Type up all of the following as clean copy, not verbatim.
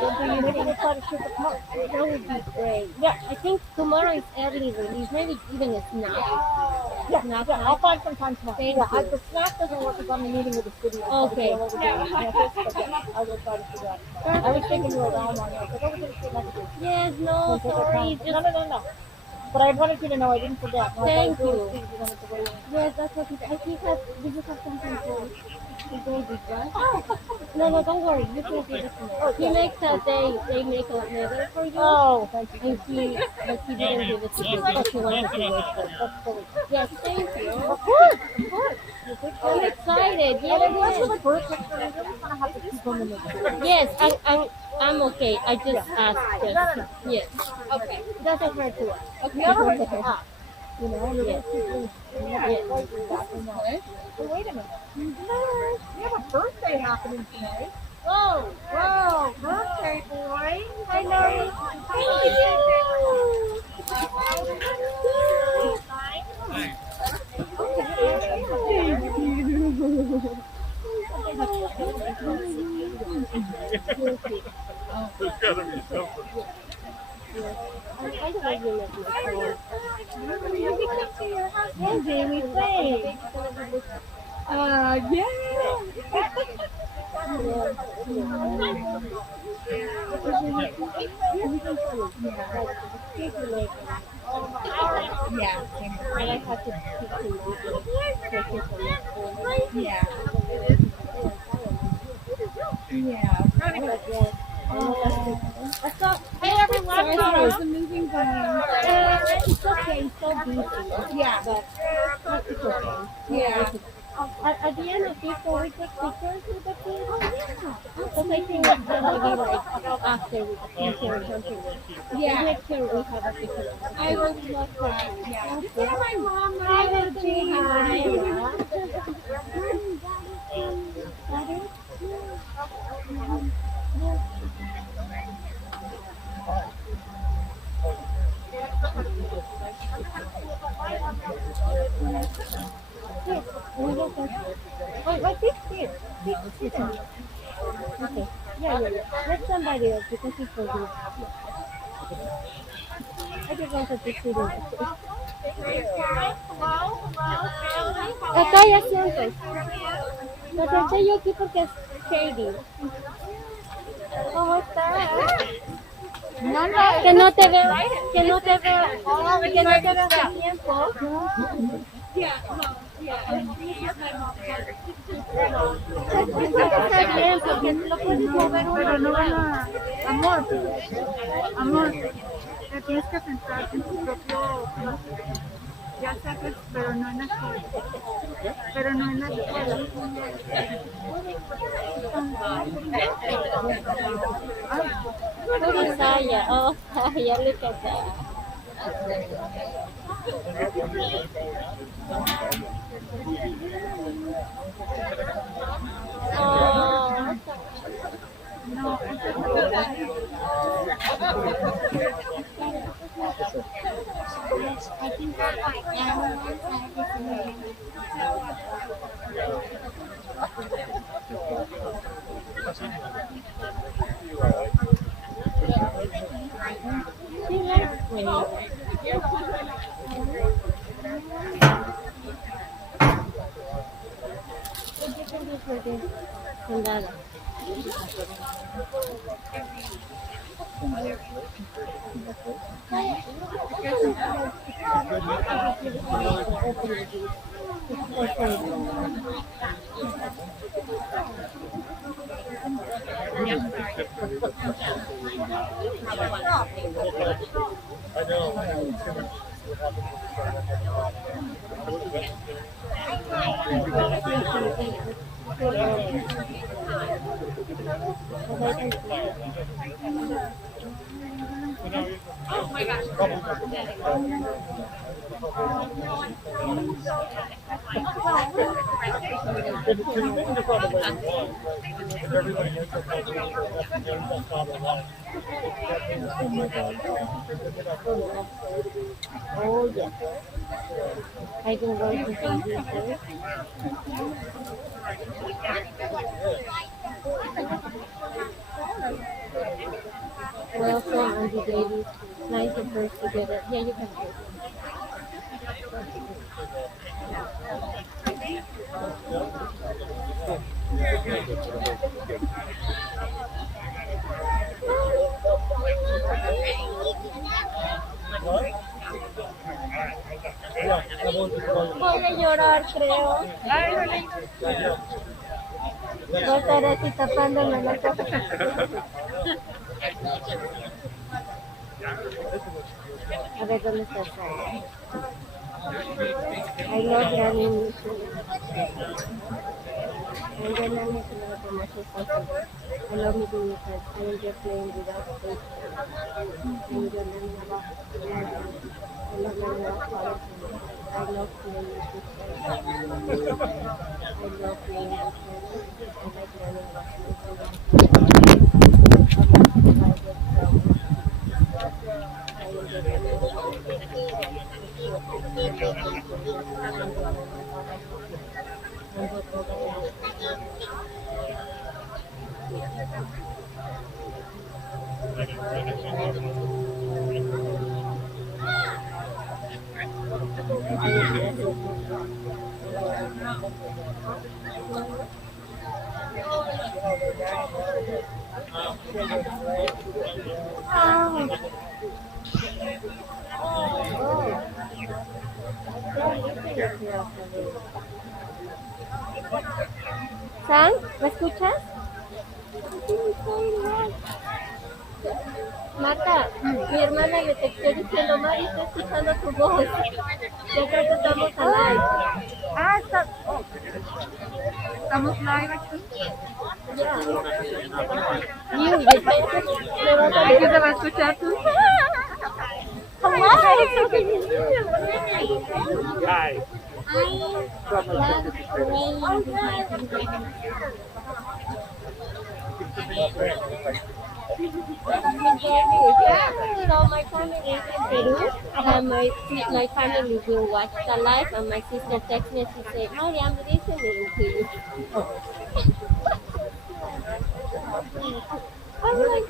Then do you think try to shoot the tomorrow? That would be great. Yeah, I think tomorrow is early release. Maybe even a snack. Yeah, snack yeah. I'll find some time tomorrow. Thank you. The snack doesn't work because I'm meeting with the city. Okay. But yeah, I will try to figure out. I was thinking you were down on it. But over to the street next week. Yes, no, sorry. Just... No. But I wanted you to know I didn't forget. Thank you. Yes, that's what it is. I think that did you have something to go with that? No, don't worry. You can give it to me. Okay. He makes a they make a letter for you. Oh, thank you. And but he didn't give it to you because he wanted to wait for it. That's cool. Yes, thank you. Of course. I'm excited. Yes, I'm okay. I just asked. Yes. Okay. Doesn't hurt to us. Okay. You know, yes. Wait a minute. You have a birthday happening tonight. Whoa, birthday boy. I know. There's gotta be something. I don't know. Yeah, Jamie, play. Yeah. And I have to I thought, hey everyone, how's the moving going? It's okay, it's so busy. Yeah, but it's okay. Yeah. At the end of this, will we take pictures with the kids? Because I think that will be like after with the kids or something. Yeah. Make sure we have a picture. I would love that. Yeah. You see my mom? I will say hi. Wait, this here. Okay. Yeah. Let somebody else because it's for you. I just want to picture it. Acá hay asientos. Lo senté yo aquí porque es shady. ¿Cómo estás? No, que no te veo, que no te veo hace tiempo. Está bien, porque lo puedes mover pero no van a... Amor, te tienes que centrar en tu propio... Ya sabes, pero no en la escuela. What is Saya? Oh, Saya, look at that. Oh. No. I think that's like she likes me. What you can do for this? Sandala. Oh my gosh. Oh yeah. I can go to the Welcome, Andy Davis. Nice and first together. Yeah, you can. Voy a llorar, creo. Voy a estar así tapándome la cara. A ver, ¿dónde está Sara? I love running. And then I need to know how much is possible. I love meeting with friends. I enjoy playing without space. I enjoy learning about I love learning about politics. I love playing with friends. I love playing with friends. I like learning about ¿San? ¿Me escuchas? Marta, mi hermana le texté diciendo, Mari, estoy escuchando tu voz. Yo creo que estamos al live. Estamos live aquí. Aquí se va a escuchar tú. Hi. So my family is in Peru, and my family will watch the live, and my sister texts me and she said, Mari, I'm listening to you. I'm like,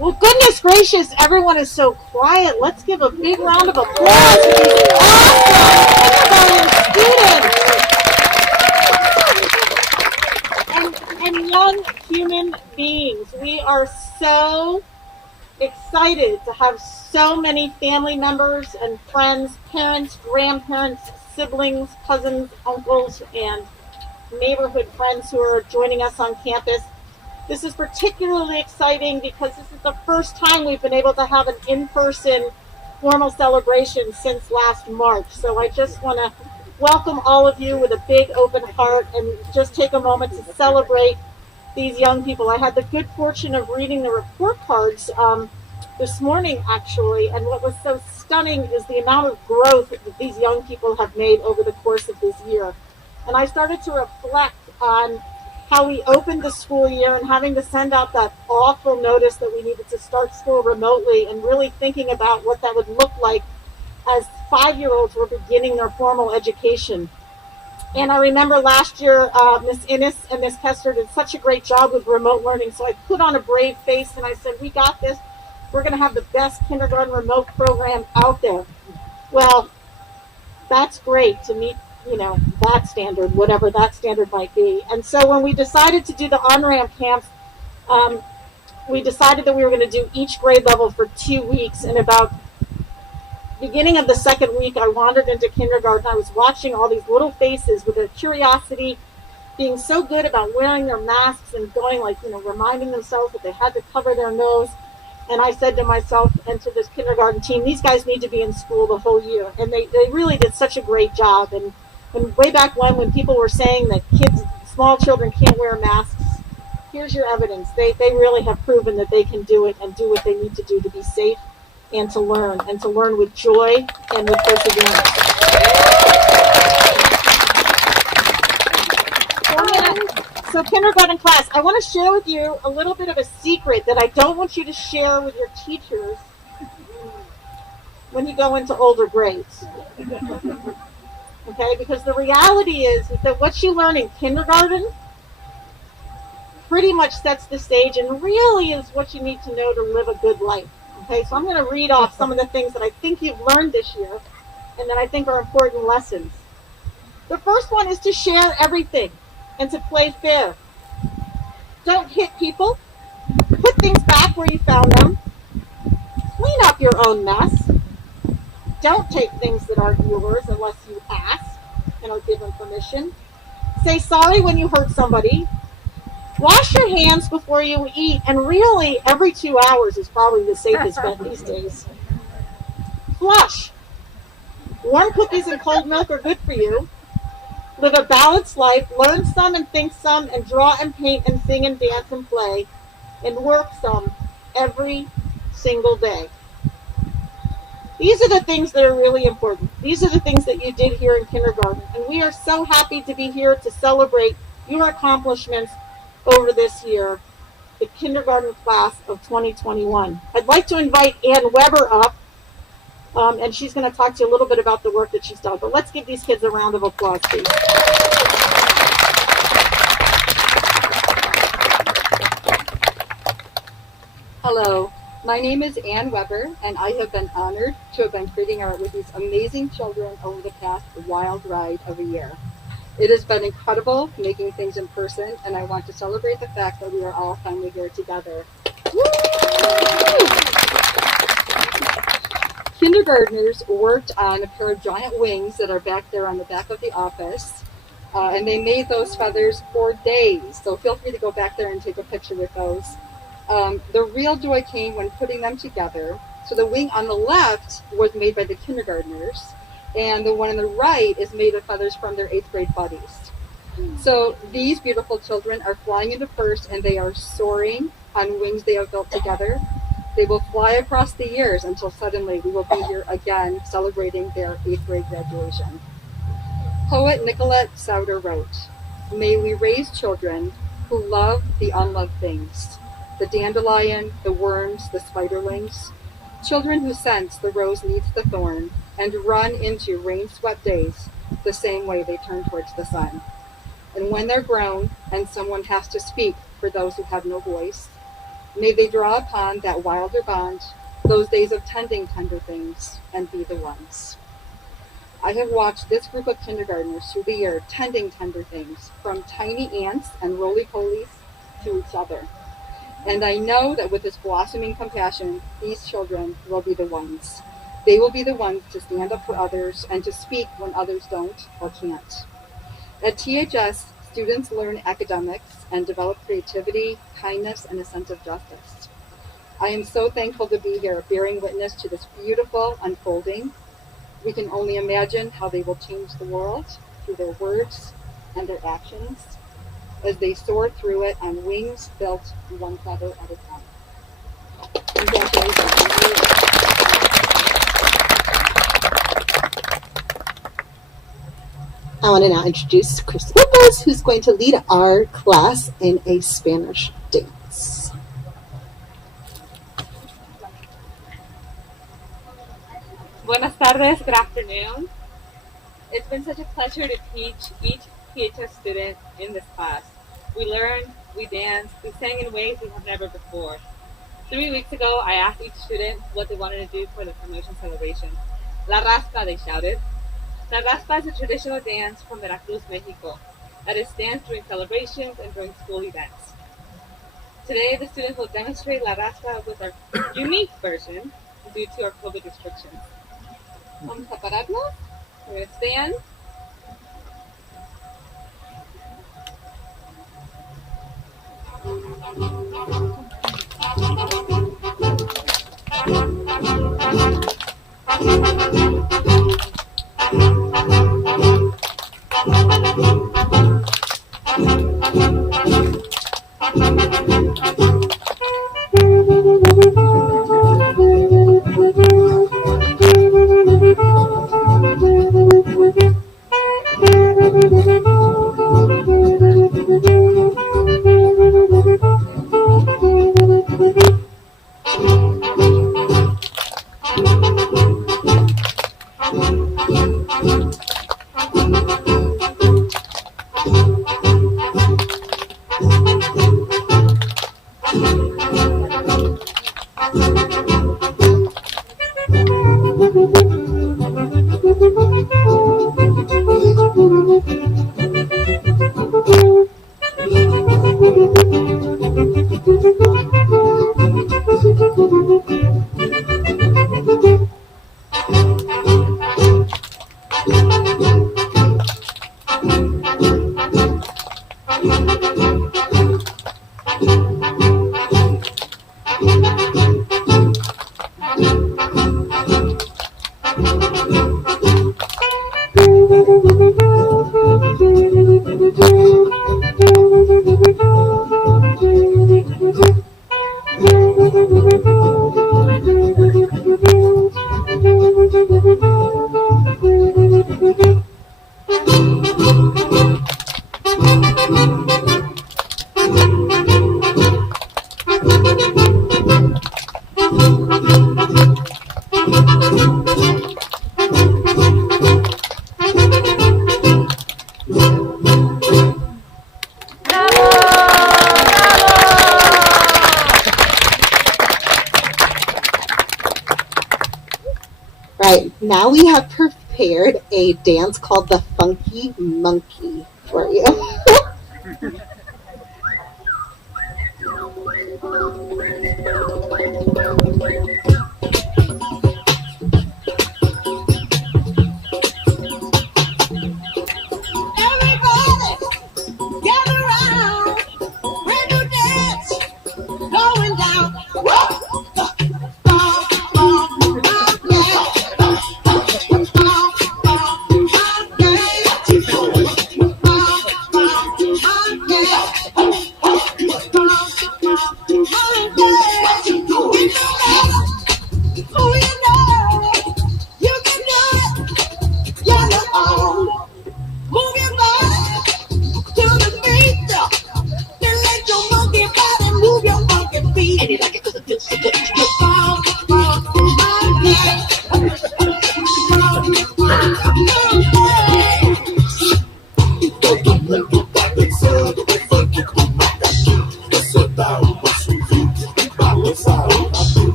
Well, goodness gracious, everyone is so quiet. Let's give a big round of applause to these awesome students and young human beings. We are so excited to have so many family members and friends, parents, grandparents, siblings, cousins, uncles, and neighborhood friends who are joining us on campus. This is particularly exciting because this is the first time we've been able to have an in-person formal celebration since last March. So I just want to welcome all of you with a big open heart and just take a moment to celebrate these young people. I had the good fortune of reading the report cards this morning, actually, and what was so stunning is the amount of growth that these young people have made over the course of this year. And I started to reflect on how we opened the school year and having to send out that awful notice that we needed to start school remotely, and really thinking about what that would look like as 5-year-olds were beginning their formal education. And I remember last year, Miss Innes and Miss Kester did such a great job with remote learning, so I put on a brave face and I said, we got this. We're going to have the best kindergarten remote program out there. Well, that's great to meet that standard, whatever that standard might be. And so when we decided to do the on-ramp camps, we decided that we were going to do each grade level for 2 weeks in about beginning of the second week, I wandered into kindergarten. I was watching all these little faces with a curiosity, being so good about wearing their masks and going reminding themselves that they had to cover their nose. And I said to myself and to this kindergarten team, these guys need to be in school the whole year. And they really did such a great job. And way back when people were saying that small children can't wear masks, here's your evidence. They really have proven that they can do it and do what they need to do to be safe and to learn with joy and with perseverance. So kindergarten class, I want to share with you a little bit of a secret that I don't want you to share with your teachers when you go into older grades. Okay, because the reality is that what you learn in kindergarten pretty much sets the stage and really is what you need to know to live a good life. Okay, so I'm going to read off some of the things that I think you've learned this year and that I think are important lessons. The first one is to share everything and to play fair. Don't hit people. Put things back where you found them. Clean up your own mess. Don't take things that aren't yours unless you ask and are given permission. Say sorry when you hurt somebody. Wash your hands before you eat, and really every 2 hours is probably the safest bet these days. Flush. Warm cookies and cold milk are good for you. Live a balanced life, learn some and think some, and draw and paint and sing and dance and play, and work some every single day. These are the things that are really important. These are the things that you did here in kindergarten, and we are so happy to be here to celebrate your accomplishments over this year, the kindergarten class of 2021. I'd like to invite Ann Weber up, and she's going to talk to you a little bit about the work that she's done. But let's give these kids a round of applause, please. Hello, my name is Ann Weber, and I have been honored to have been creating art with these amazing children over the past wild ride of a year. It has been incredible making things in person, and I want to celebrate the fact that we are all finally here together. Kindergartners worked on a pair of giant wings that are back there on the back of the office, and they made those feathers for days, so feel free to go back there and take a picture with those. The real joy came when putting them together. So the wing on the left was made by the kindergartners, and the one on the right is made of feathers from their 8th grade buddies. So these beautiful children are flying into first, and they are soaring on wings they have built together. They will fly across the years until suddenly we will be here again celebrating their 8th grade graduation. Poet Nicolette Sauter wrote, "May we raise children who love the unloved things, the dandelion, the worms, the spiderlings, children who sense the rose needs the thorn and run into rain-swept days the same way they turn towards the sun. And when they're grown and someone has to speak for those who have no voice, may they draw upon that wilder bond, those days of tending tender things, and be the ones." I have watched this group of kindergartners through the year tending tender things, from tiny ants and roly-polies to each other. And I know that with this blossoming compassion, these children will be the ones. They will be the ones to stand up for others and to speak when others don't or can't. At THS, students learn academics and develop creativity, kindness, and a sense of justice. I am so thankful to be here, bearing witness to this beautiful unfolding. We can only imagine how they will change the world through their words and their actions as they soar through it on wings built one feather at a time. Congratulations. I want to now introduce Chris Lopez, who's going to lead our class in a Spanish dance. Buenas tardes, good afternoon. It's been such a pleasure to teach each PHS student in this class. We learned, we danced, we sang in ways we have never before. 3 weeks ago, I asked each student what they wanted to do for the promotion celebration. La Raspa, they shouted. La Raspa is a traditional dance from Veracruz, Mexico, that is danced during celebrations and during school events. Today, the students will demonstrate La Raspa with our unique version due to our COVID restrictions. Vamos a pararnos. We're gonna stand. Right, now we have prepared a dance called the Funky Monkey for you.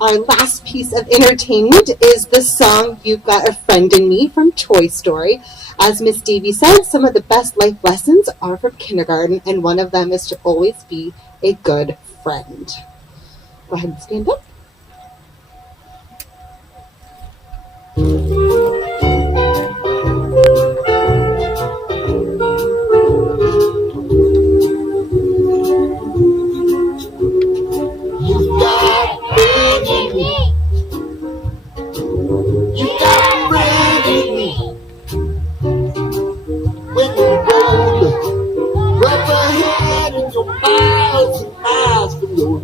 Our last piece of entertainment is the song You've Got a Friend in Me from Toy Story. As Miss Davy said, some of the best life lessons are from kindergarten, and one of them is to always be a good friend. Go ahead and stand up.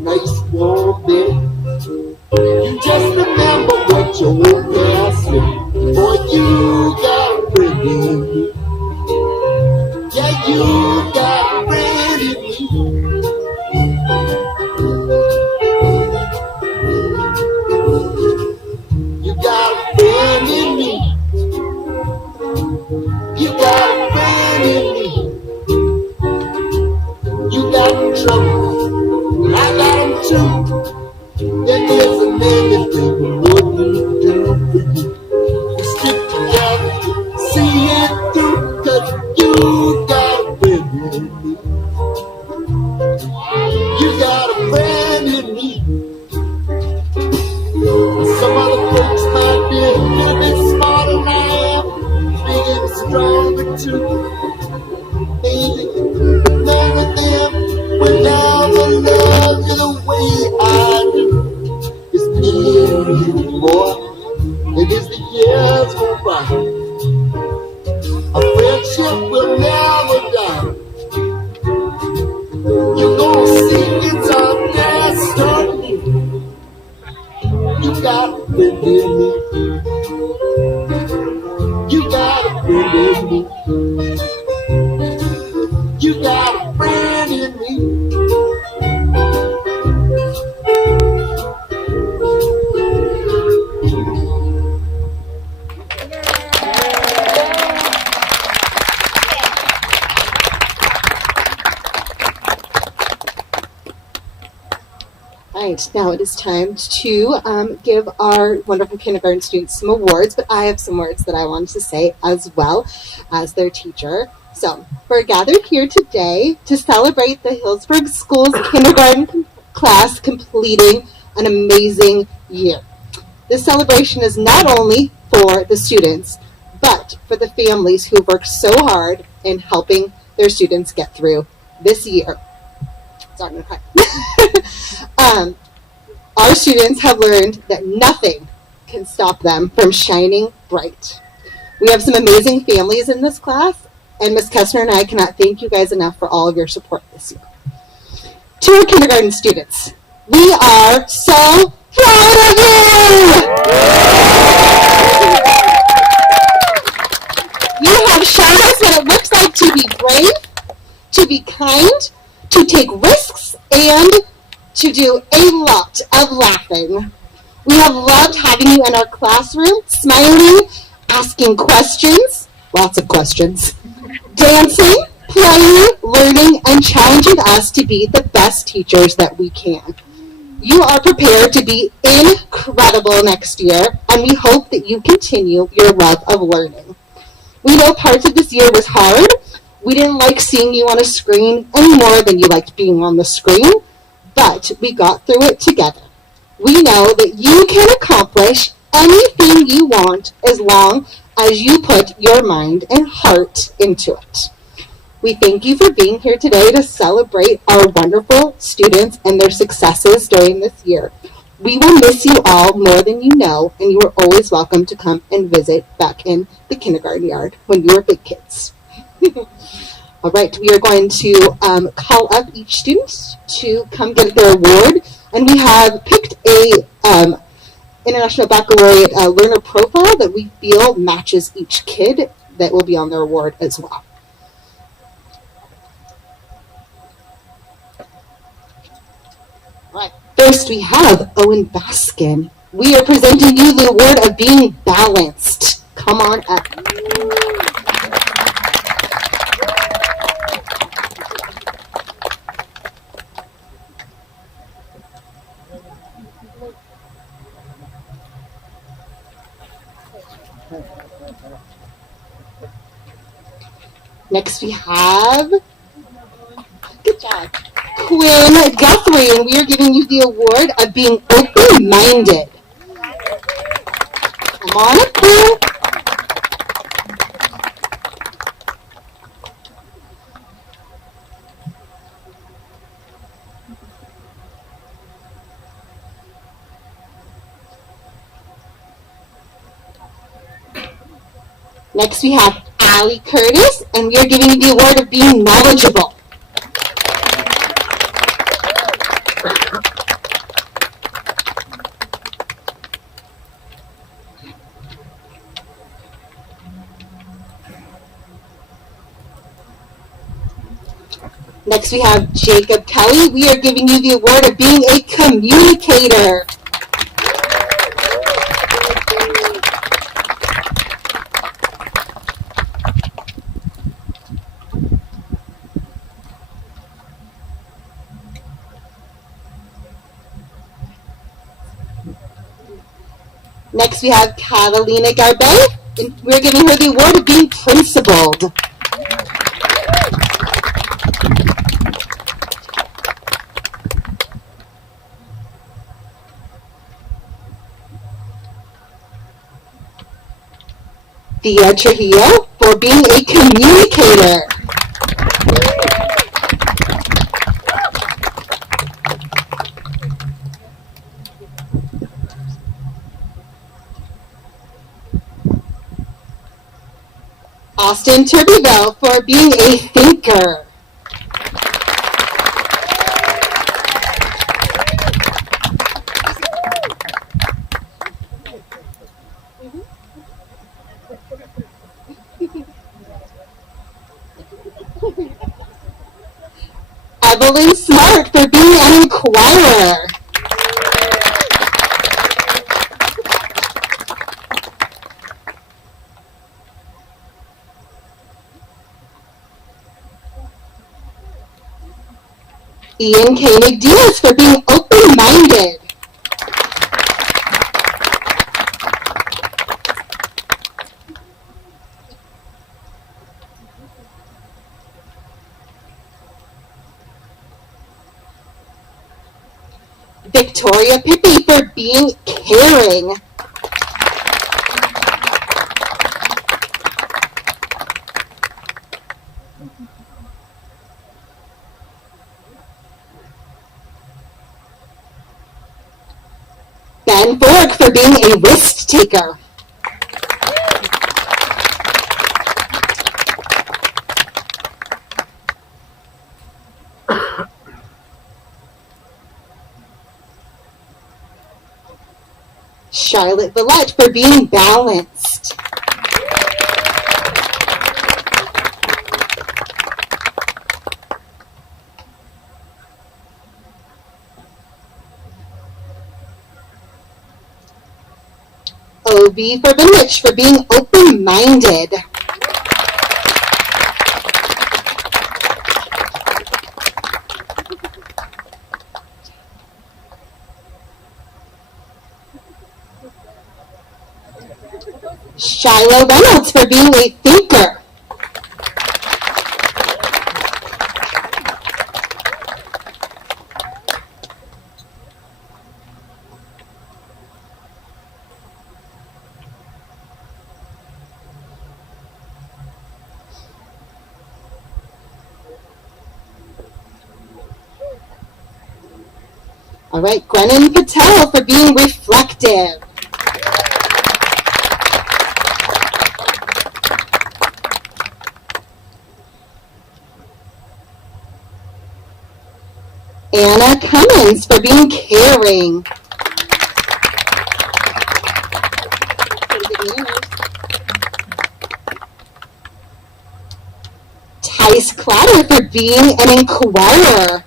Nice warm bed. You just remember what your old past said. Boy, you got a friend in me. Yeah, you got a friend in me. You got a friend in me. You got a friend in me. You got trouble, I got them too. There isn't anything we wouldn't do for you. We stick together, see it through, 'cause you got a friend in me. You got a friend in me. Some other folks might be a little bit smarter than I am, big and stronger too. Baby, none of them will never love you the way I do. It's me and you, boy, and as the years go by, a friendship will never die. You're gonna see it's our destiny. You got a friend in me. You got a friend in me. You got a friend in me. Right, now it is time to give our wonderful kindergarten students some awards, but I have some words that I wanted to say as well as their teacher. So, we're gathered here today to celebrate the Hillsburg Schools kindergarten class completing an amazing year. This celebration is not only for the students, but for the families who worked so hard in helping their students get through this year. Sorry, I'm gonna cry. Our students have learned that nothing can stop them from shining bright. We have some amazing families in this class, and Ms. Kessner and I cannot thank you guys enough for all of your support this year. To our kindergarten students, we are so proud of you! You have shown us what it looks like to be brave, to be kind, to take risks, and to do a lot of laughing. We have loved having you in our classroom, smiling, asking questions, lots of questions, dancing, playing, learning, and challenging us to be the best teachers that we can. You are prepared to be incredible next year, and we hope that you continue your love of learning. We know parts of this year was hard. We didn't like seeing you on a screen any more than you liked being on the screen, but we got through it together. We know that you can accomplish anything you want as long as you put your mind and heart into it. We thank you for being here today to celebrate our wonderful students and their successes during this year. We will miss you all more than you know, and you are always welcome to come and visit back in the kindergarten yard when you were big kids. All right, we are going to call up each student to come get their award, and we have picked a International Baccalaureate learner profile that we feel matches each kid that will be on their award as well. All right, first we have Owen Baskin. We are presenting you the award of being balanced. Come on up. Next we have, good job, Quinn Guthrie, and we are giving you the award of being open-minded. Come on up, Quinn. Next we have Allie Curtis, and we are giving you the award of being knowledgeable. Next we have Jacob Kelly. We are giving you the award of being a communicator. Next we have Catalina Garbey, and we're giving her the award of being principled. Thea Trujillo for being a communicator. Austin Turbeville for being a thinker. Evelyn Smart for being an inquirer. Ian Koenig Diaz for being open-minded. Victoria Pippi for being caring. Ben Borg for being a risk taker. Charlotte Villette for being balanced. O.V. Verbenich for being open-minded. Shiloh Reynolds for being a thinker. All right, Glennon Patel for being reflective. Anna Cummins for being caring. Tice Clatter for being an inquirer.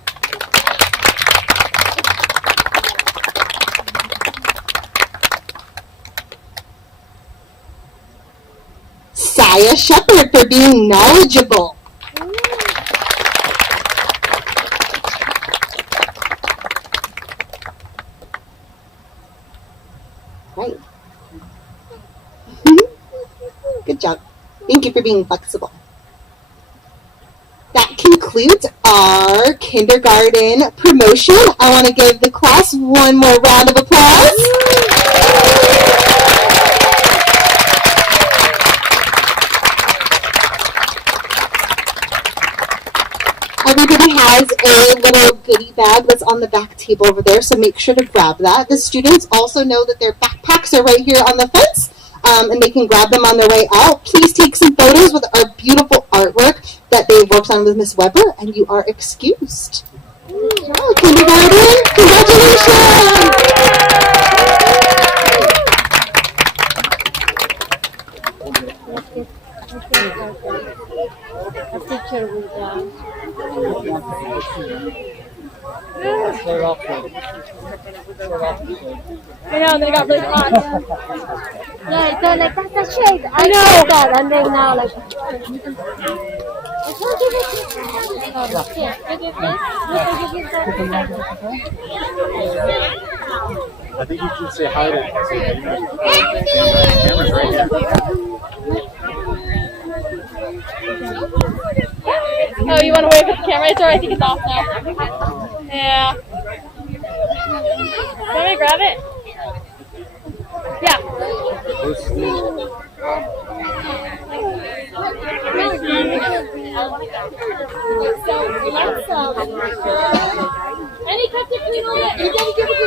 Saya Shepard for being knowledgeable. Right. Good job. Thank you for being flexible. That concludes our kindergarten promotion. I want to give the class one more round of applause. Everybody has a little goodie bag that's on the back table over there, so make sure to grab that. The students also know that their backpacks are right here on the fence, and they can grab them on their way out. Please take some photos with our beautiful artwork that they worked on with Miss Weber, and you are excused. Oh, kindergarten, congratulations! A picture with I know, they got really hot. yeah, so like that's the shade. I know that, and then now like. I think you should say hi to camera's right here. Oh, you want to wave at the camera? It's alright, I think it's off now. Yeah. Want me to grab it? Yeah. So let's any cut to clean all that. You gotta give it